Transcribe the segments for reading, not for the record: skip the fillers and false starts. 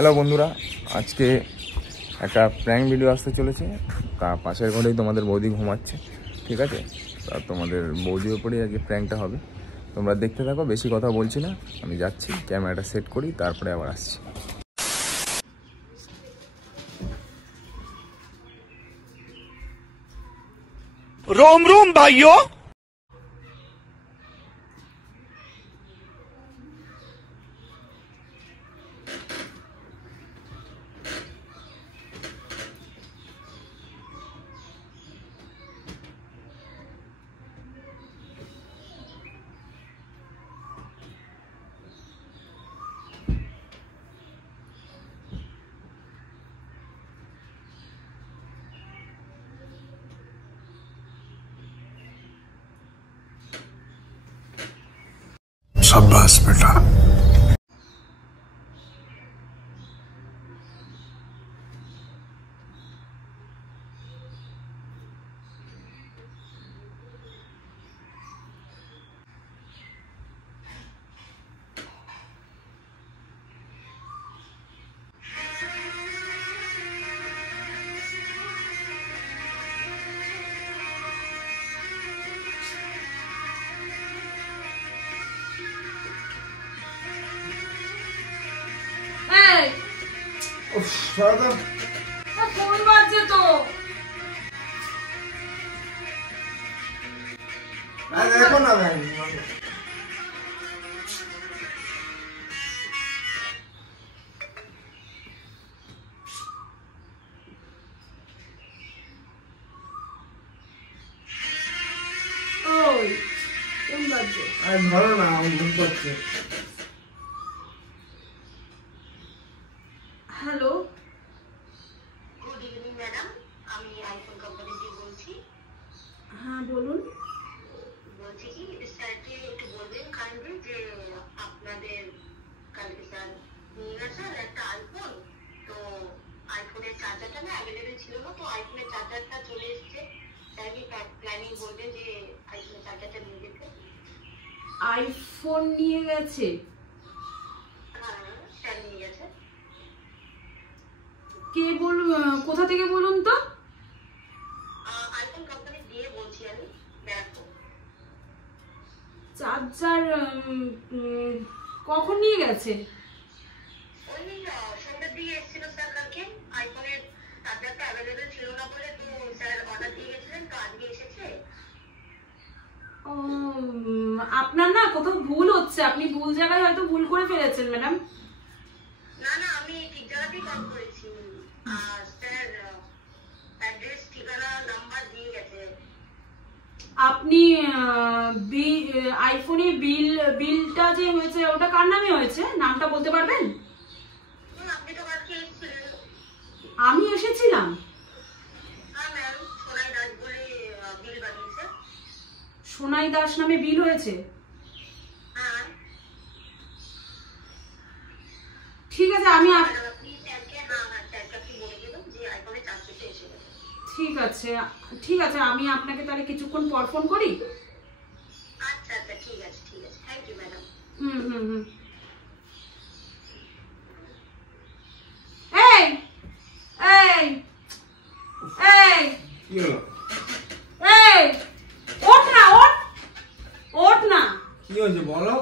Hello বন্ধুরা, আজকে একটা প্র্যাঙ্ক ভিডিও আসতে চলেছে। পাশের ঘরেই তোমাদের বৌদি ঘুমাচ্ছে, ঠিক আছে? আর তোমাদের বৌদির ওপরেই আজকে প্র্যাঙ্কটা হবে। তোমরা দেখতে থাকো, বেশি কথা বলছি না, আমি যাচ্ছি, ক্যামেরাটা সেট করি, তারপরে আবার আসছি। रोम रोम भाइयों, शाबाश बेटा। ফোন বাজছে তো। দেখো না ফোন বাজছে, ধরো না, আমি ঘুম পাচ্ছে। হ্যালো, গুড ইভিনিং ম্যাডাম, আমি আইফোন কোম্পানি থেকে বলছি। হ্যাঁ বলুন। বলছি কি স্যারকে একটু বলবেন কাইন্ডলি যে আপনাদের কালকে স্যার নিয়ে গেছে একটা আইফোন, তো আইফোনের চার্জারটা না অ্যাভেলেবেল ছিল না, তো আইফোনের চার্জারটা চলে এসছে। স্যার কি প্ল্যানিং বলবেন যে আইফোনের চার্জারটা নিয়ে যেতে? আইফোন নিয়ে গেছে? হ্যাঁ স্যার নিয়ে গেছে। কে কোথা থেকে বলুন তো? আইফোন কোম্পানি দিয়ে বলছি আমি। দেখো চার্জার কখন নিয়ে গেছে? ওই সন্ধ্যার দিকে এসেছিল স্যার কালকে। আইফোনের চার্জারটা অ্যাভেলেবেল ছিল না বলে তো স্যার অর্ডার দিয়ে গেছিলেন, তো আজকে এসেছে। আপনার না কোথাও ভুল হচ্ছে, আপনি ভুল জায়গায় হয়তো ভুল করে ফেলেছেন ম্যাডাম। না না, আমি ঠিক জায়গাতেই কল করেছি। আর স্যার অ্যাড্রেস, ঠিকানা, নাম্বার দিয়ে গেছে। আপনি আইফোনে বিলটা যে হয়েছে ওটা কার নামে হয়েছে, নামটা বলতে পারবেন? আপনি তো কালকে এসেছিলেন। আমি এসেছিলাম? হ্যাঁ ম্যাম, সোনাই দাস বলে বিল বানিয়েছে। সোনাই দাস নামে বিল হয়েছে? হ্যাঁ ঠিক আছে, আমি আপনি স্যারকে, হ্যাঁ স্যারকে আপনি বলে দেবেন যে আইফোনের চার্জারটা এসে গেছে। ঠিক আছে, আমি আপনাকে তাহলে কিছুক্ষণ পর ফোন করি। আচ্ছা আচ্ছা, ঠিক আছে ঠিক আছে, থ্যাংক ইউ ম্যাডাম। হুম। এই এই এই কি হলো? এই ওঠ না। কি হয়েছে বলো?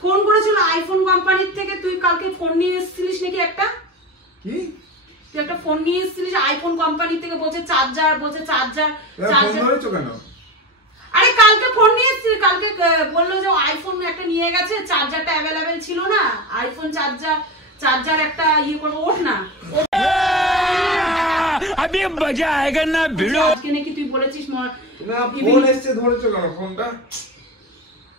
ফোন করেছিল আইফোন কোম্পানির থেকে, তুই কালকে ফোন নিয়ে এসেছিলিস নাকি একটা? কি তুই একটা ফোন নিয়ে এসেছিলিস আইফোন কোম্পানি থেকে, বলছে চার্জার ফোন ধরেছো কেন? আরে কালকে ফোন নিয়ে এসেছিলি, কালকে বললো যে আইফোন একটা নিয়ে গেছে, চার্জারটা অ্যাভেলেবেল ছিল না, আইফোন চার্জার একটা করবো। ওঠ না, अभी मजा आएगा ना भिड़ो। আজকে নাকি তুই বলেছিস না, ফোন এসছে, ধরেছো কেন ফোনটা?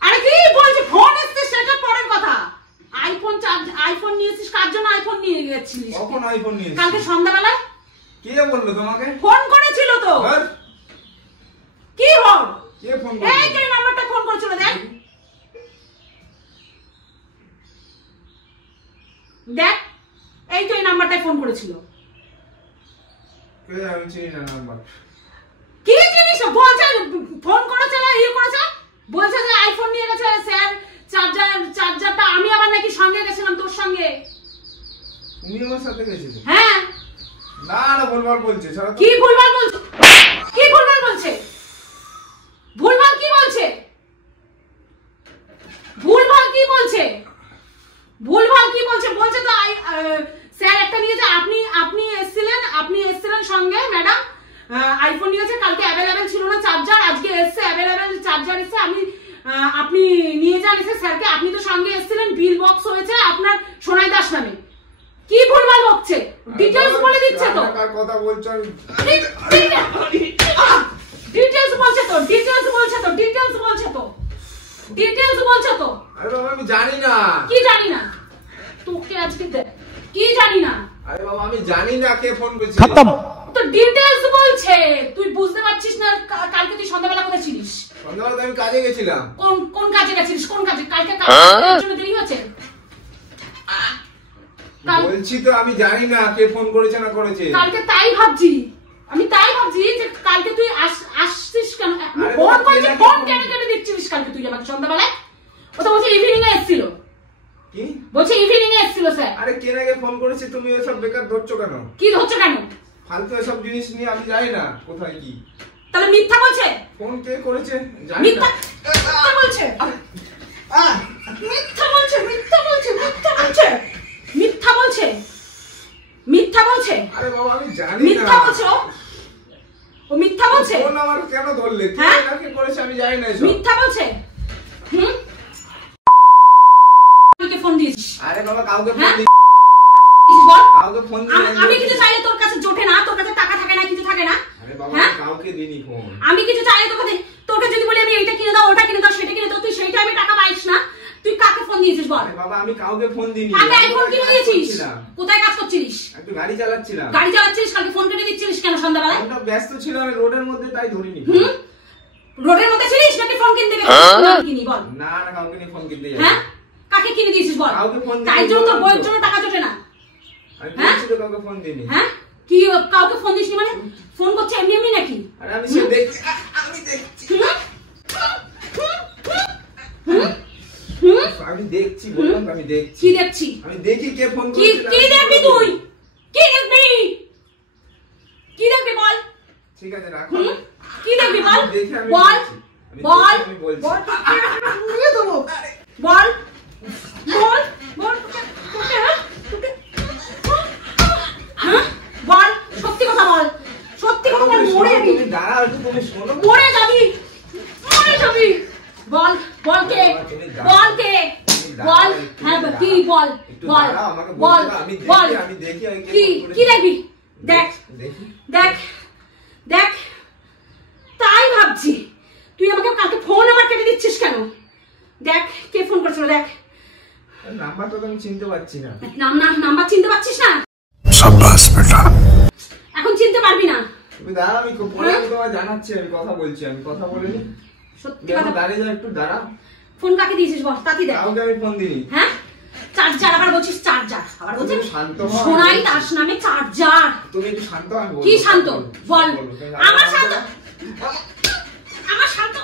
আরে কি বলছিস, ফোন এসছে সেটা পরের কথা। আইফোন নিয়েছিস, কার জন্য আইফোন নিয়ে গেছিলিস? কখন আইফোন নিয়েছিস? কালকে সন্ধ্যাবেলায়। কে বললো তোমাকে? ফোন করেছিল তো। কি হল? কে ফোন এই যে নাম্বারটা ফোন করেছিল, দেখ এই তো এই নাম্বারটায় ফোন করেছিল। কে? আমি চিনি না নাম্বার। কি জিনিস বলছে? ফোন করেছে না করেছে, বলছে যে আইফোন নিয়ে গেছে স্যার, চার্জারটা। আমি আবার নাকি সঙ্গে গেছিলাম তোর সঙ্গে। তুমি আমার সাথে গেছিলে? হ্যাঁ। না না ভুলভাল বলছে, ছাড়া তো। কি ভুলভাল বলছো? কি ভুলভাল বলছে? ভুলভাল কি বলছে? ভুলভাল কি বলছে? ভুলভাল কি বলছে? বলছে তো স্যার একটা নিয়েছে, আপনি এসেছিলেন সঙ্গে ম্যাডাম, আইফোন নিয়েছে, কালকে অ্যাভেলেবেল ছিল না চার্জার, আজকে এসছে অ্যাভেলেবেল চার্জার এসছে, আপনি নিয়ে যান এসে স্যারকে, আপনি তো সঙ্গে এসেছিলেন, বিল বক্স হয়েছে আপনার সোনাই দাস নামে। কি ভুলভাল বকছে? ডিটেইলস বলে দিচ্ছে তো। কার কথা বলছো? ডিটেইলস বলছে তো, ডিটেইলস বলছে তো। আরে বাবা আমি জানি না। কি জানি না? তোকে আজকে কি জানি না? আরে বাবা আমি জানি না কে ফোন করেছে। खत्म। তো ডিটেইলস বলছে, তুই বুঝতে পারছিস না? কালকে তুই সন্ধ্যাবেলা কোথায় ছিলিস? সন্ধ্যাবেলা তো আমি কাজে গেছিলাম। কোন কাজে গেছিলিস? কোন কাজে? কালকে কাজের জন্য দেরি হয়েছে? বলছি তো আমি জানি না কে ফোন করেছে না করেছে। কালকে তাই ভাবছি যে কালকে তুই আসছিস কেন? আরে ফোন বাবা, করেছিস, কেন ফোন ফোন? কেন দিচ্ছিস কালকে তুই আমাকে সন্ধ্যাবেলায়? ও তো বলছে ইভিনিং এ এসেছিল। কি? বলছে ইভিনিং এ এসেছিল স্যার। আরে কে নাকি ফোন করেছে, তুমি এসব বেকার ধরছো কেন? কি হচ্ছে কেন? ফালতু এসব জিনিস নিয়ে আমি জানি না কোথায় কি। তাহলে মিথ্যা বলছে? ফোন কে করেছে জানি মিথ্যা না। বলছে। মিথ্যা বলছে। আরে বাবা আমি জানি মিথ্যা না। বলছে ও মিথ্যা বলছে। ফোন আমার কেন ধরলে? কে হ্যাঁ? নাকি করেছে আমি জানি না এসব। মিথ্যা বলছে। কাকে ফোন দিয়েছিস? আরে বাবা কাউকে ফোন হ্যাঁ? দি, বল। কাউকে ফোন দি। আমি কিছু চাইলে তোর কাছে জোটে না, তোর কাছে টাকা থাকে না, কিছু থাকে না। আরে বাবা হ্যাঁ? আমি কাউকে দিইনি ফোন। আমি কিছু চাইলে তোকে যদি বলি আমি এইটা কিনে দাও, ওটা কিনে দাও, সেটা কিনে দাও, তুই সেইটা আমি টাকা পাইস না। তুই কাকে ফোন দিয়েছিস বল? আরে বাবা আমি কাউকে ফোন দিইনি। কাকে আইফোন কিনে কাজ দিয়েছিস? করছিলাম। কোথায় কাজ করছিলিস? একটু গাড়ি চালাচ্ছিলাম। গাড়ি চালাচ্ছিস, কালকে ফোন কেটে দিচ্ছিলিস কেন সন্ধ্যাবেলায়? ফোনটা ব্যস্ত ছিল আমি রোডের মধ্যে তাই ধরিনি। রোডের মধ্যে ছিলিস নাকি ফোন কিনতে গেছিস? কিনি বল। না না কাউকে নিয়ে ফোন কিনতে যাই। হ্যাঁ? কাকে কিনে দিয়েছিস বল? কাউকে ফোন দিইনি, তাই জন্য তো বললাম বইয়ের তো। জন্য টাকা জোটে না। আমি হ্যাঁ? বলছি তো কাউকে ফোন দিইনি। হ্যাঁ? কি কাউকে ফোন দিসনি মানে? ফোন করছে এমনি নাকি? আরে আমি সে দেখছি, আমি দেখছি, আমি দেখছি বললাম তো, আমি দেখছি। কি দেখছি? আমি দেখি কে ফোন কি করেছে। কি দেখবি তুই? কি দেখবি? কি দেখবি বল? ঠিক আছে রাখো। কি দেখবি বল? আমি দেখি, আমি বল। বলছি। আমি বল। দেখি, আমি বলছি। বল। নিয়ে দেবো। বল। বল। বল। হ্যাঁ? বল। সত্যি কথা বল। সত্যি কথা বল, মরে যাবি। তুমি দাঁড়াও একটু, তুমি শোনো। মরে যাবি। মরে যাবি। বল। বল কে? বল কে? বল। হ্যাঁ কি বল? একটু বল। দাঁড়াও, আমাকে বল। বলতে দাও, আমি দেখি, বল। আমি দেখি আমি কে কি ফোন করেছে। কি দেখবি? দেখ। দেখি। দেখ তাই ভাবছি তুই আমাকে কালকে ফোন আবার কেটে দিচ্ছিস কেন? দেখ কে ফোন করেছিল, দেখ। নাম্বারটা তো আমি চিনতে পারছি না। নাম্বার চিনতে পারছিস না? शाबाश बेटा। এখন চিনতে পারবি না। তুমি দাঁড়াও, আমি পরে আমি তোমায় জানাচ্ছি, আমি কথা বলছি, আমি কথা বলিনি। সত্যি দেখো কথা। দাঁড়িয়ে যাও একটু, দাঁড়াও। ফোন কাকে দিয়েছিস বল, তাকি দেখ। কাউকে আমি ফোন দিইনি। হ্যাঁ? চার্জার আবার বলছিস, চার্জার আবার বলছিস তুমি শান্ত হও। সোনাই দাস নামে চার্জার। তুমি একটু শান্ত হও, আমি বলবো। কি শান্ত? বল। তুমি আমার শান্ত আমার শান্ত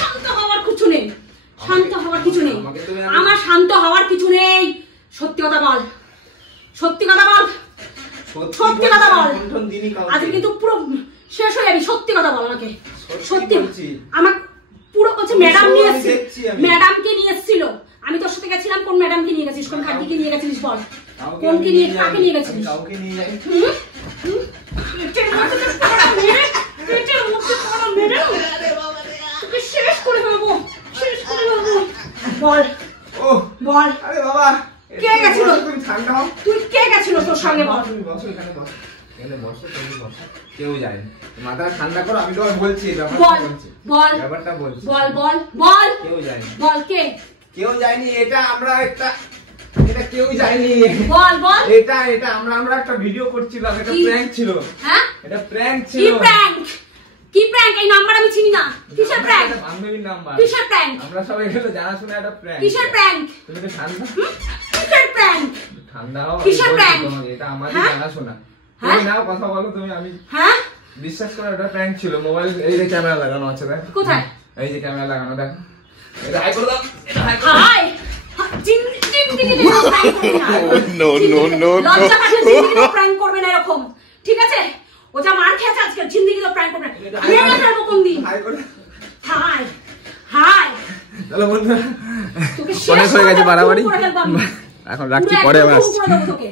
শান্ত হওয়ার কিছু নেই। শান্ত হওয়ার কিছু নেই। আমাকে তুমি আমার শান্ত হওয়ার কিছু নেই। সত্যি কথা বল। সত্যি কথা বল। সত্যি কথা বল। ফোন দিইনি কাউকে। আজকে কিন্তু পুরো শেষ হয়ে যাবি। সত্যি কথা বল আমাকে। সত্যি বলছি। আমার পুরো বলছে ম্যাডাম শোনো, নিয়ে আমি এসেছিল। দেখছি আমি। ম্যাডামকে নিয়ে এসেছিল। আমি তোর সাথে গেছিলাম, কোন ম্যাডামকে নিয়ে গেছিস? কোন কাকিকে নিয়ে গেছিস বল? কাউকে কোনকে আমি নিয়ে যাইনি। কাকে নিয়ে আমি গেছিস? কাউকে নিয়ে যাই। পেটের মধ্যে পড়া মেরে, পেটের মধ্যে পড়া মেরে তোকে শেষ করে ফেলবো। শেষ করে ফেলবো। বল। ও বল। আরে বাবা কে গেছিল? তুমি ঠান্ডা হও। তুই কে গেছিল তোর সঙ্গে বল? তুমি বসো এখানে, বসো এখানে, বসো তুমি বসো। কেউ যায় না, মাথা ঠান্ডা করো। আমি তোমায় বলছি ব্যাপারটা বল। বলছি। বল। ব্যাপারটা বলছি। বল। বল। বল। কেউ যায়নি, বল কে? কেউ যায়নি। এটা আমরা একটা, এটা কেউ যায়নি। বল। বল। এটা আমরা একটা ভিডিও করছিলাম, এটা কি? প্র্যাঙ্ক ছিল। হ্যাঁ? এটা প্র্যাঙ্ক কি ছিল। প্র্যাঙ্ক? কি প্র্যাঙ্ক? এই নাম্বার আমি চিনি না। কিসের প্র্যাঙ্ক? এটা বান্ধবীর নাম্বার। কিসের প্র্যাঙ্ক? আমরা সবাই গেলে জানাশোনা একটা প্র্যাঙ্ক। কিসের প্র্যাঙ্ক? তুমি তো ঠান্ডা, কিসের প্র্যাঙ্ক? ঠান্ডা হও। কিসের আমি বলছি prank? তোমাকে, এটা আমাদের হ্যাঁ? জানাশোনা। হ্যাঁ? তুমি নাও কথা বলো তুমি। আমি হ্যাঁ? বিশ্বাস করো এটা প্র্যাঙ্ক ছিল। মোবাইল এই যে ক্যামেরা লাগানো আছে, দেখ কোথায়? এই যে ক্যামেরা লাগানো, দেখো। এটা হাই করে দাও, এটা হাই করে দাও। হাই। চিনতে জিন্দেগিতে প্র্যাঙ্ক করবে না। no, লজ্জা পাচ্ছে জিন্দেগিতে প্র্যাঙ্ক করবে না এরকম, ঠিক আছে? ও যা মার খেয়েছে আজকে, জিন্দেগিতে প্র্যাঙ্ক করবে না। মেরে ফেলবো কোন দিন। হাই করে হাই হাই চলো বন্ধুরা তোকে অনেক হয়ে গেছে বাড়াবাড়ি। করে ফেলবো আমি। এখন রাখছি, পুরো পরে একদম আবার আসছি। করে দেবো তোকে।